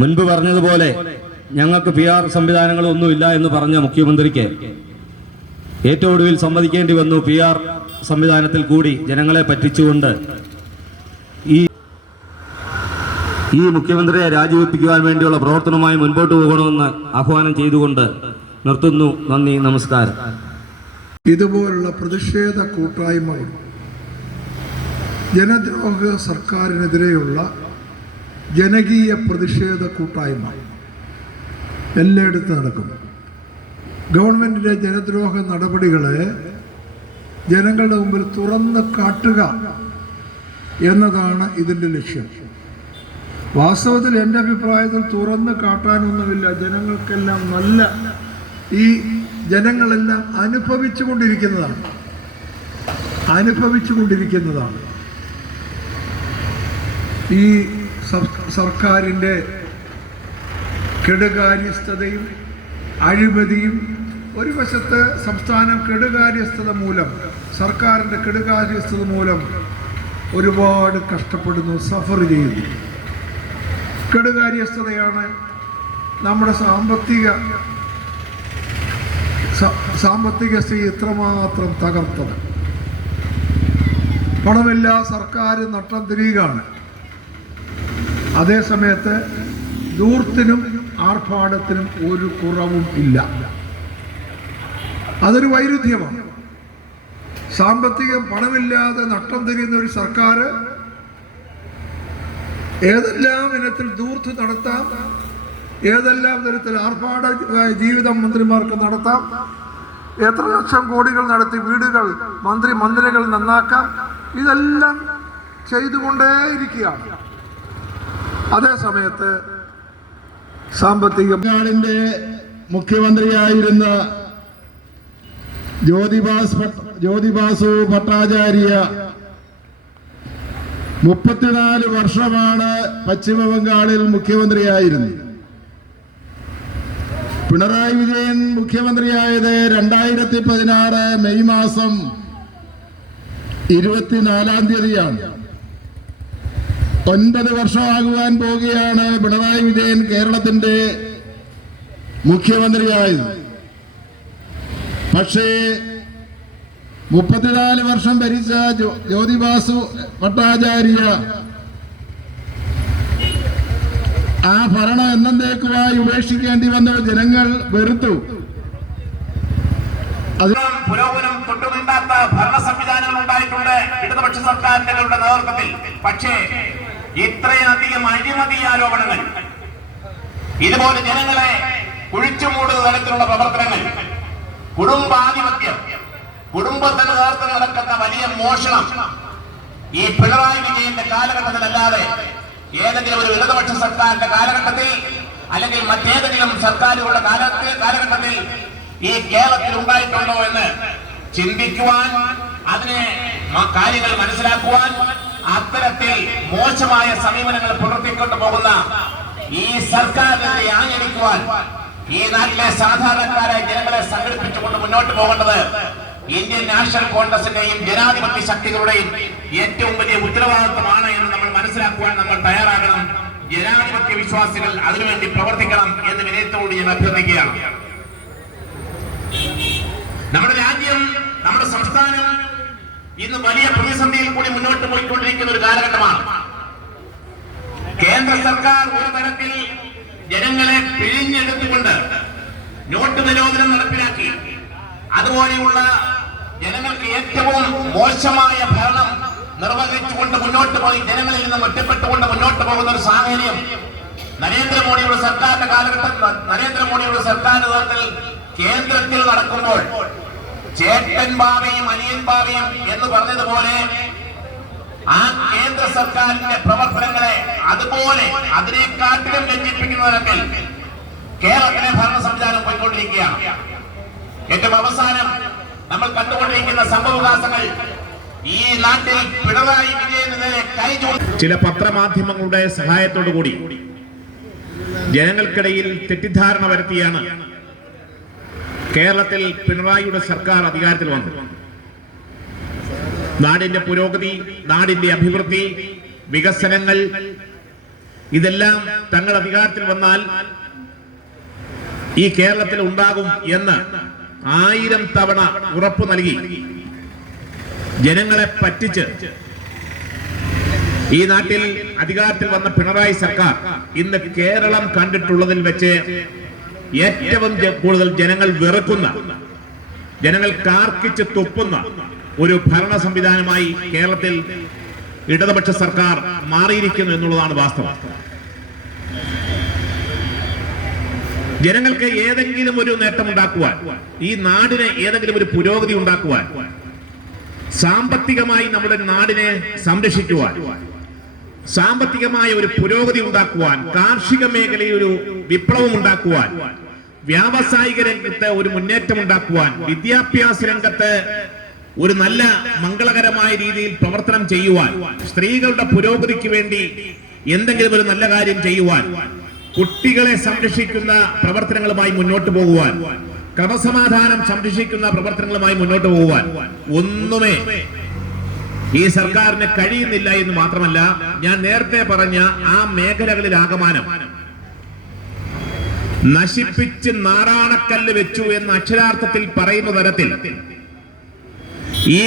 മുൻപ് പറഞ്ഞതുപോലെ ഞങ്ങൾക്ക് പി ആർ സംവിധാനങ്ങളൊന്നുമില്ല എന്ന് പറഞ്ഞ മുഖ്യമന്ത്രിക്ക് ഏറ്റവും ഒടുവിൽ സമ്മതിക്കേണ്ടി വന്നു പി ആർ സംവിധാനത്തിൽ കൂടി ജനങ്ങളെ പറ്റിച്ചുകൊണ്ട് ഈ ഈ മുഖ്യമന്ത്രിയെ രാജിവെപ്പിക്കുവാൻ വേണ്ടിയുള്ള പ്രവർത്തനവുമായി മുൻപോട്ട് പോകണമെന്ന് ആഹ്വാനം ചെയ്തുകൊണ്ട് നിർത്തുന്നു. നന്ദി നമസ്കാരം. ഇതുപോലുള്ള പ്രതിഷേധ കൂട്ടായ്മകൾ ജനദ്രോഹ സർക്കാരിനെതിരെയുള്ള ജനകീയ പ്രതിഷേധ കൂട്ടായ്മ എല്ലായിടത്തും നടക്കും. ഗവൺമെന്റിന്റെ ജനദ്രോഹ നടപടികളെ ജനങ്ങളുടെ മുമ്പിൽ തുറന്ന് കാട്ടുക എന്നതാണ് ഇതിന്റെ ലക്ഷ്യം. വാസ്തവത്തിൽ എന്റെ അഭിപ്രായത്തിൽ തുറന്ന് കാട്ടാനൊന്നുമില്ല. ജനങ്ങൾക്കെല്ലാം നല്ല ഈ ജനങ്ങളെല്ലാം അനുഭവിച്ചു കൊണ്ടിരിക്കുന്നതാണ് അനുഭവിച്ചു കൊണ്ടിരിക്കുന്നതാണ് ഈ സർക്കാരിന്റെ കെടുകാര്യസ്ഥതയും അഴിമതിയും ഒരു വശത്ത് സംസ്ഥാനം കെടുകാര്യസ്ഥത മൂലം സർക്കാരിന്റെ കെടുകാര്യസ്ഥത മൂലം ഒരുപാട് കഷ്ടപ്പെടുന്നു സഫർ ചെയ്യുന്നു. കെടുകാര്യസ്ഥതയാണ് നമ്മുടെ സാമ്പത്തിക സാമ്പത്തിക സ്ഥിതി ഇത്രമാത്രം തകർത്തത്. പണമില്ല സർക്കാർ നട്ടം തിരിയുകയാണ്. അതേസമയത്ത് ദൂർത്തിനും ആർഭാടത്തിനും ഒരു കുറവും ഇല്ല. അതൊരു വൈരുദ്ധ്യമാണ്. സാമ്പത്തികം പണമില്ലാതെ നട്ടം തിരിയുന്ന ഒരു സർക്കാർ ഏതെല്ലാം ഇനത്തിൽ ദൂർത്ത് നടത്താം ഏതെല്ലാം തരത്തിൽ ആർഭാട ജീവിതം മന്ത്രിമാർക്ക് നടത്താം എത്ര ലക്ഷം കോടികൾ നടത്തി വീടുകൾ മന്ത്രി മന്ദിരങ്ങൾ നന്നാക്കാം ഇതെല്ലാം ചെയ്തുകൊണ്ടേയിരിക്കുകയാണ്. അതേ സമയത്ത് സാമ്പത്തിക ബംഗാളിന്റെ മുഖ്യമന്ത്രിയായിരുന്ന ജ്യോതിബാസ് ജ്യോതിബാസു ഭട്ടാചാര്യ മുപ്പത്തിനാല് വർഷമാണ് പശ്ചിമബംഗാളിൽ മുഖ്യമന്ത്രിയായിരുന്നത്. പിണറായി വിജയൻ മുഖ്യമന്ത്രിയായത് രണ്ടായിരത്തി പതിനാറ് മെയ് മാസം ഇരുപത്തിനാലാം തീയതിയാണ്. ഒൻപത് വർഷമാകുവാൻ പോവുകയാണ് പിണറായി വിജയൻ കേരളത്തിന്റെ മുഖ്യമന്ത്രിയായത് പക്ഷേ മുപ്പത്തിനാല് വർഷം ഭരിച്ച ജ്യോ- ജ്യോതിബാസു ഭട്ടാചാര്യ ആ ഭരണം എന്നേക്കുമായി ഉപേക്ഷിക്കേണ്ടി വന്ന ജനങ്ങൾ വെറുത്തു. പുരോഗമനം തൊട്ടുനിണ്ടാത്ത ഭരണ സംവിധാനങ്ങൾ ഉണ്ടായിട്ടുണ്ട് ഇടതുപക്ഷ സർക്കാരിന്റെ നേതൃത്വത്തിൽ. പക്ഷേ ഇത്രയധികം അഴിമതി ആരോപണങ്ങൾ. ഇതുപോലെ ജനങ്ങളെ കുഴിച്ചുമൂടുന്ന തരത്തിലുള്ള പ്രവർത്തനങ്ങൾ. കുടുംബാധിപത്യം കുടുംബത്തിന് നടക്കുന്ന വലിയ മോഷണം. ഈ പിണറായി വിജയന്റെ കാലഘട്ടത്തിലല്ലാതെ ഏതെങ്കിലും ഒരു ഇടതുപക്ഷ സർക്കാരിന്റെ കാലഘട്ടത്തിൽ അല്ലെങ്കിൽ മറ്റേതെങ്കിലും സർക്കാരുകളുടെ കാലഘട്ടത്തിൽ ഈ കേരളത്തിൽ ഉണ്ടായിട്ടുണ്ടോ എന്ന് ചിന്തിക്കുവാൻ അതിനെ കാര്യങ്ങൾ മനസ്സിലാക്കുവാൻ അത്തരത്തിൽ മോശമായ സമീപനങ്ങൾ പുലർത്തിക്കൊണ്ടു പോകുന്ന ഈ സർക്കാരിനെ ആഞ്ഞടിക്കുവാൻ ഈ നാട്ടിലെ സാധാരണക്കാരായ ജനങ്ങളെ സംഘടിപ്പിച്ചുകൊണ്ട് മുന്നോട്ട് പോകേണ്ടത് ഇന്ത്യൻ നാഷണൽ കോൺഗ്രസിന്റെയും ജനാധിപത്യ ശക്തികളുടെയും ഏറ്റവും വലിയ ഉത്തരവാദിത്വമാണ് എന്ന് നമ്മൾ മനസ്സിലാക്കുവാൻ നമ്മൾ തയ്യാറാകണം. ജനാധിപത്യ വിശ്വാസികൾ അതിനുവേണ്ടി പ്രവർത്തിക്കണം എന്ന് വിനയത്തോട് ഞാൻ അഭ്യർത്ഥിക്കുകയാണ്. നമ്മുടെ രാജ്യം നമ്മുടെ സംസ്ഥാനം ഇന്ന് വലിയ പ്രതിസന്ധിയിൽ കൂടി മുന്നോട്ട് പോയിക്കൊണ്ടിരിക്കുന്ന ഒരു കാലഘട്ടമാണ്. കേന്ദ്ര സർക്കാർ ഒരു തരത്തിൽ ജനങ്ങളെ പിഴിഞ്ഞെടുത്തുകൊണ്ട് നോട്ട് നിരോധനം നടപ്പിലാക്കി. അതുപോലെയുള്ള ജനങ്ങൾക്ക് ഏറ്റവും മോശമായ ഭരണം നിർവഹിച്ചുകൊണ്ട് മുന്നോട്ട് പോയി ജനങ്ങളിൽ നിന്ന് ഒറ്റപ്പെട്ടുകൊണ്ട് മുന്നോട്ട് പോകുന്ന ഒരു സാഹചര്യം നരേന്ദ്രമോദിയുടെ സർക്കാരിന്റെ കാലഘട്ടത്തിൽ നരേന്ദ്രമോദിയുടെ സർക്കാർ നേതൃത്വത്തിൽ കേന്ദ്രത്തിൽ നടക്കുമ്പോൾ ചേട്ടൻ ബാവയും അനിയൻ ബാവയും എന്ന് പറഞ്ഞതുപോലെ ആ കേന്ദ്ര സർക്കാരിന്റെ പ്രവർത്തനങ്ങളെ അതുപോലെ അതിനെക്കാട്ടിലും ലജ്ജിപ്പിക്കുന്ന തരത്തിൽ കേരളത്തിലെ ഭരണ സംവിധാനം പോയിക്കൊണ്ടിരിക്കുകയാണ്. ഏറ്റവും അവസാനം നമ്മൾ കണ്ടുകൊണ്ടിരിക്കുന്ന സംഭവവികാസങ്ങൾ ഈ നാട്ടിൽ പിണറായി വിജയനെതിരെ കൈ ചില പത്രമാധ്യമങ്ങളുടെ സഹായത്തോടു കൂടി ജനങ്ങൾക്കിടയിൽ തെറ്റിദ്ധാരണ വരുത്തിയാണ് കേരളത്തിൽ പിണറായിയുടെ സർക്കാർ അധികാരത്തിൽ വന്നു. നാടിന്റെ പുരോഗതി നാടിന്റെ അഭിവൃദ്ധി വികസനങ്ങൾ ഇതെല്ലാം തങ്ങൾ അധികാരത്തിൽ വന്നാൽ ഈ കേരളത്തിൽ ഉണ്ടാകും എന്ന് ആയിരം തവണ ഉറപ്പു നൽകി. ജനങ്ങളെ പറ്റിച്ച് ഈ നാട്ടിൽ അധികാരത്തിൽ വന്ന പിണറായി സർക്കാർ ഇന്ന് കേരളം കണ്ടിട്ടുള്ളതിൽ വെച്ച് ഏറ്റവും കൂടുതൽ ജനങ്ങൾ വെറുക്കുന്ന ജനങ്ങൾ കാർക്കിച്ച് തുപ്പുന്ന ഒരു ഭരണ സംവിധാനമായി കേരളത്തിൽ ഇടതുപക്ഷ സർക്കാർ മാറിയിരിക്കുന്നു എന്നുള്ളതാണ് വാസ്തവം. ജനങ്ങൾക്ക് ഏതെങ്കിലും ഒരു നേട്ടം ഉണ്ടാക്കുവാൻ ഈ നാടിന് ഏതെങ്കിലും ഒരു പുരോഗതി ഉണ്ടാക്കുവാൻ സാമ്പത്തികമായി നമ്മുടെ നാടിനെ സംരക്ഷിക്കുവാൻ സാമ്പത്തികമായ ഒരു പുരോഗതി ഉണ്ടാക്കുവാൻ കാർഷിക മേഖലയിൽ ഒരു വിപ്ലവം ഉണ്ടാക്കുവാൻ വ്യാവസായിക രംഗത്ത് ഒരു മുന്നേറ്റം ഉണ്ടാക്കുവാൻ വിദ്യാഭ്യാസ രംഗത്ത് ഒരു നല്ല മംഗളകരമായ രീതിയിൽ പ്രവർത്തനം ചെയ്യുവാൻ സ്ത്രീകളുടെ പുരോഗതിക്ക് വേണ്ടി എന്തെങ്കിലും ഒരു നല്ല കാര്യം ചെയ്യുവാൻ കുട്ടികളെ സംരക്ഷിക്കുന്ന പ്രവർത്തനങ്ങളുമായി മുന്നോട്ട് പോകുവാൻ ക്രമസമാധാനം സംരക്ഷിക്കുന്ന പ്രവർത്തനങ്ങളുമായി മുന്നോട്ട് പോകുവാൻ ഒന്നുമേ ഈ സർക്കാരിന് കഴിയുന്നില്ല എന്ന് മാത്രമല്ല ഞാൻ നേരത്തെ പറഞ്ഞ ആ മേഖലകളിൽ ആകമാനം. നശിപ്പിച്ച് നാറാണക്കല്ല് വെച്ചു എന്ന് അക്ഷരാർത്ഥത്തിൽ പറയുന്ന തരത്തിൽ ഈ